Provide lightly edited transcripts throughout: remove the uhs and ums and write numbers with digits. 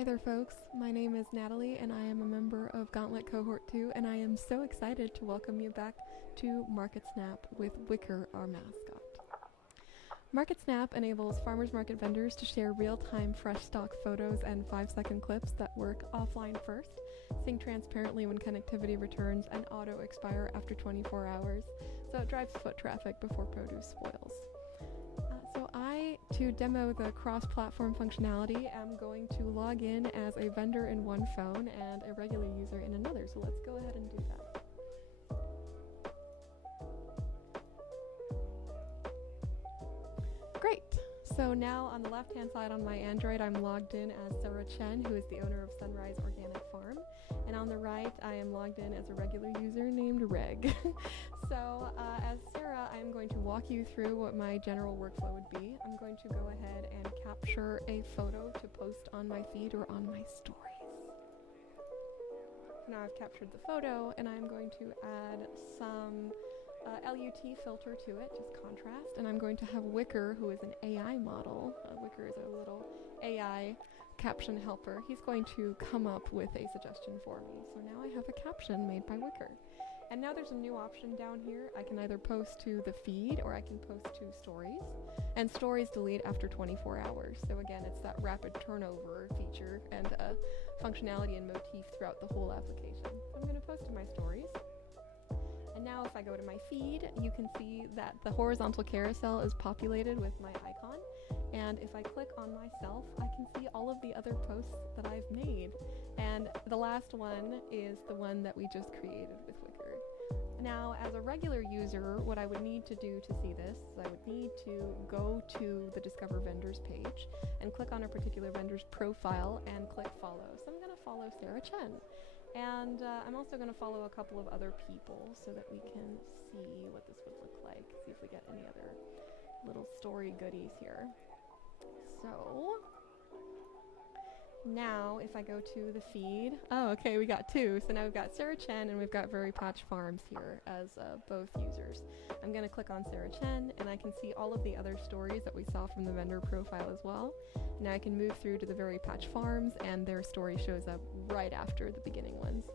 Hi there folks, my name is Natalie and I am a member of Gauntlet Cohort 2 and I am so excited to welcome you back to MarketSnap with Wicker, our mascot. MarketSnap enables farmers market vendors to share real-time fresh stock photos and 5-second clips that work offline first, sync transparently when connectivity returns, and auto-expire after 24 hours, so it drives foot traffic before produce spoils. To demo the cross-platform functionality, I'm going to log in as a vendor in one phone and a regular user in another, so let's go ahead and do that. Great! So now on the left-hand side on my Android, I'm logged in as Sarah Chen, who is the owner of Sunrise Organic Farm, and on the right, I am logged in as a regular user named Reg. So as Sarah, I'm going to walk you through what my general workflow would be. I'm going to go ahead and capture a photo to post on my feed or on my stories. Now I've captured the photo and I'm going to add some LUT filter to it, just contrast, and I'm going to have Wicker, who is an AI model. Wicker is a little AI caption helper. He's going to come up with a suggestion for me. So now I have a caption made by Wicker. And now there's a new option down here. I can either post to the feed or I can post to stories. And stories delete after 24 hours. So again, it's that rapid turnover feature and functionality and motif throughout the whole application. So I'm going to post to my stories. And now if I go to my feed, you can see that the horizontal carousel is populated with my icon. And if I click on myself, I can see all of the other posts that I've made. And the last one is the one that we just created with Wicker. Now, as a regular user, what I would need to do to see this is I would need to go to the Discover Vendors page and click on a particular vendor's profile and click follow. So I'm going to follow Sarah Chen. And I'm also going to follow a couple of other people so that we can see what this would look like, see if we get any other little story goodies here. So now if I go to the feed, oh okay, we got two. So now we've got Sarah Chen and we've got Very Patch Farms here as both users. I'm going to click on Sarah Chen and I can see all of the other stories that we saw from the vendor profile as well. Now I can move through to the Very Patch Farms and their story shows up right after the beginning ones.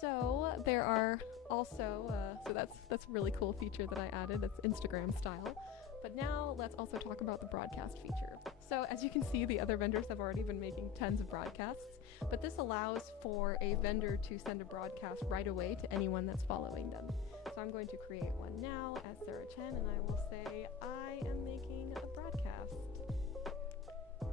So there are also, so that's a really cool feature that I added, that's Instagram style. But now let's also talk about the broadcast feature. So as you can see, the other vendors have already been making tons of broadcasts, but this allows for a vendor to send a broadcast right away to anyone that's following them. So I'm going to create one now as Sarah Chen, and I will say I am making a broadcast.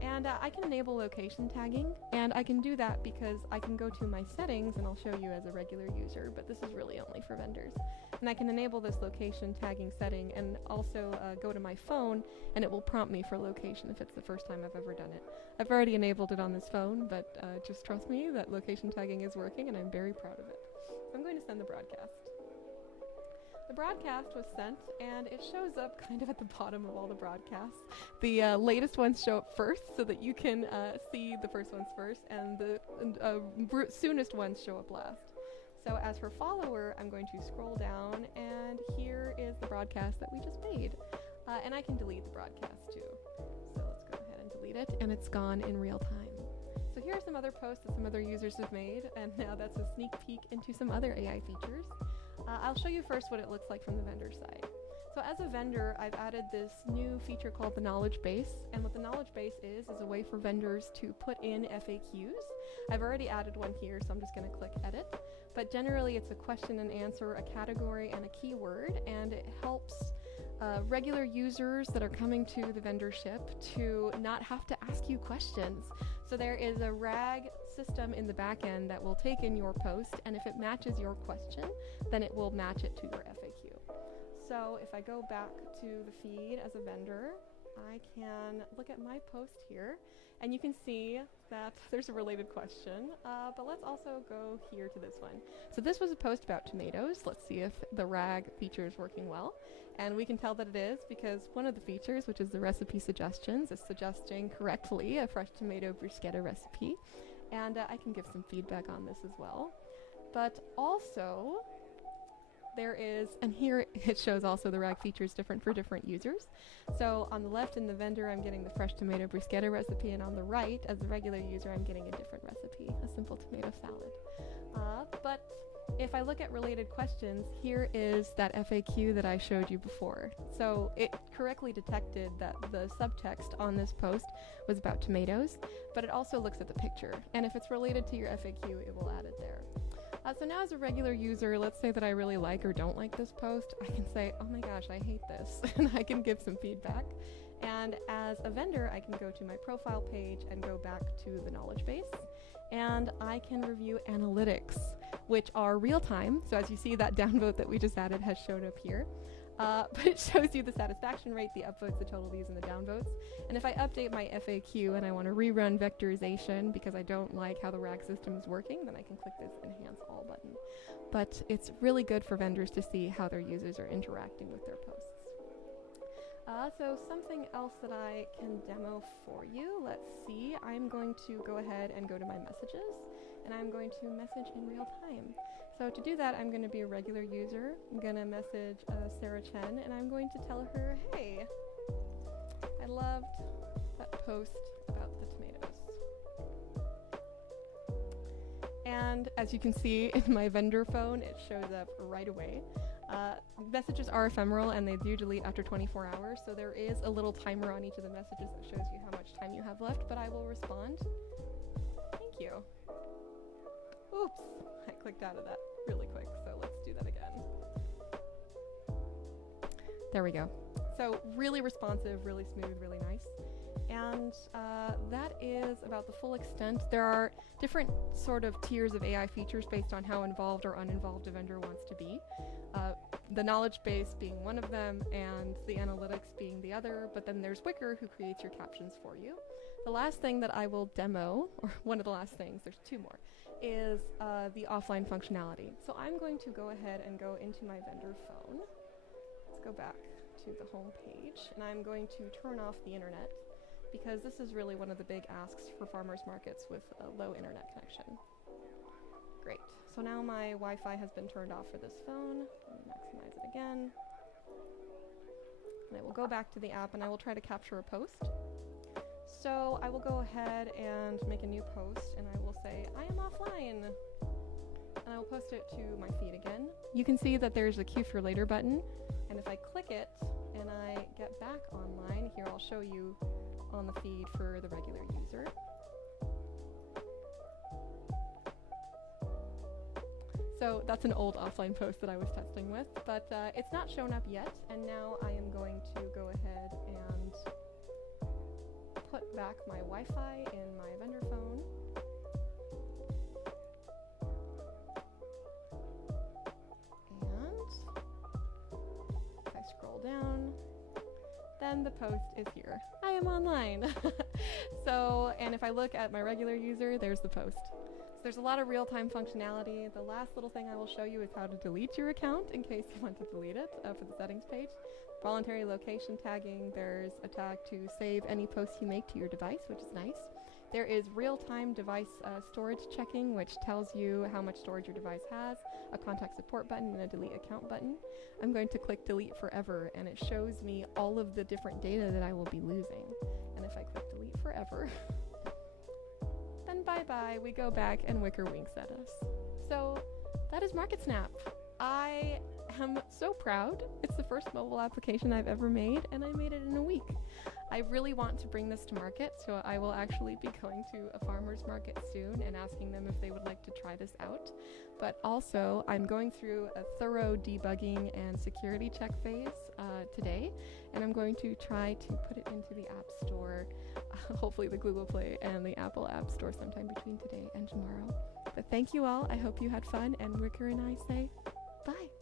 And I can enable location tagging, and I can do that because I can go to my settings, and I'll show you as a regular user, but this is really only for vendors. And I can enable this location tagging setting and also go to my phone, and it will prompt me for location if it's the first time I've ever done it. I've already enabled it on this phone, but just trust me that location tagging is working, and I'm very proud of it. So I'm going to send the broadcast. The broadcast was sent, and it shows up kind of at the bottom of all the broadcasts. The latest ones show up first so that you can see the first ones first, and the soonest ones show up last. So as for follower, I'm going to scroll down, and here is the broadcast that we just made. And I can delete the broadcast too. So let's go ahead and delete it, and it's gone in real time. So here are some other posts that some other users have made, and now that's a sneak peek into some other AI features. I'll show you first what it looks like from the vendor side. So as a vendor, I've added this new feature called the knowledge base, and what the knowledge base is a way for vendors to put in FAQs. I've already added one here, so I'm just going to click edit. But generally it's a question and answer, a category, and a keyword, and it helps regular users that are coming to the vendorship to not have to ask you questions. So there is a RAG system in the back end that will take in your post, and if it matches your question, then it will match it to your FAQ. So if I go back to the feed as a vendor, I can look at my post here, and you can see that there's a related question, but let's also go here to this one. So this was a post about tomatoes. Let's see if the RAG feature is working well. And we can tell that it is because one of the features, which is the recipe suggestions, is suggesting correctly a fresh tomato bruschetta recipe. And I can give some feedback on this as well. But also, there is, and here it shows also the rag features different for different users. So on the left in the vendor, I'm getting the fresh tomato bruschetta recipe, and on the right, as a regular user, I'm getting a different recipe, a simple tomato salad. But if I look at related questions, here is that FAQ that I showed you before. So it correctly detected that the subtext on this post was about tomatoes, but it also looks at the picture. And if it's related to your FAQ, it will add it there. So now as a regular user, let's say that I really like or don't like this post, I can say, oh my gosh, I hate this, and I can give some feedback. And as a vendor, I can go to my profile page and go back to the knowledge base, and I can review analytics, which are real time. So as you see, that downvote that we just added has shown up here. But it shows you the satisfaction rate, the upvotes, the total views, and the downvotes. And if I update my FAQ and I want to rerun vectorization because I don't like how the RAG system is working, then I can click this Enhance All button. But it's really good for vendors to see how their users are interacting with their posts. So something else that I can demo for you, let's see. I'm going to go ahead and go to my messages, and I'm going to message in real time. So to do that, I'm going to be a regular user. I'm going to message Sarah Chen, and I'm going to tell her, hey, I loved that post about the tomatoes. And as you can see in my vendor phone, it shows up right away. Messages are ephemeral, and they do delete after 24 hours, so there is a little timer on each of the messages that shows you how much time you have left, but I will respond. Thank you. Oops, I clicked out of that really quick, so let's do that again. There we go. So really responsive, really smooth, really nice. And that is about the full extent. There are different sort of tiers of AI features based on how involved or uninvolved a vendor wants to be. The knowledge base being one of them, and the analytics being the other, but then there's Wicker, who creates your captions for you. The last thing that I will demo, or one of the last things, there's two more, is the offline functionality. So I'm going to go ahead and go into my vendor phone. Let's go back to the home page, and I'm going to turn off the internet, because this is really one of the big asks for farmers markets with a low internet connection. Great. So now my Wi-Fi has been turned off for this phone. Let me maximize it again. And I will go back to the app, and I will try to capture a post. So I will go ahead and make a new post, and I will say, I am offline. And I will post it to my feed again. You can see that there's a queue for later button, and if I click it and I get back online, here I'll show you on the feed for the regular user. So that's an old offline post that I was testing with, but it's not shown up yet, and now I am going to go ahead and put back my Wi-Fi in my vendor phone. And if I scroll down, then the post is here. I am online. So, and if I look at my regular user, there's the post. There's a lot of real-time functionality. The last little thing I will show you is how to delete your account in case you want to delete it for the settings page. Voluntary location tagging. There's a tag to save any posts you make to your device, which is nice. There is real-time device storage checking, which tells you how much storage your device has, a contact support button, and a delete account button. I'm going to click delete forever, and it shows me all of the different data that I will be losing. And if I click delete forever, then bye-bye, we go back and Wicker winks at us. So that is MarketSnap. I am so proud. It's the first mobile application I've ever made, and I made it in a week. I really want to bring this to market, so I will actually be going to a farmer's market soon and asking them if they would like to try this out. But also, I'm going through a thorough debugging and security check phase today, and I'm going to try to put it into the App Store, hopefully the Google Play and the Apple App Store sometime between today and tomorrow. But thank you all. I hope you had fun, and Wicker and I say bye.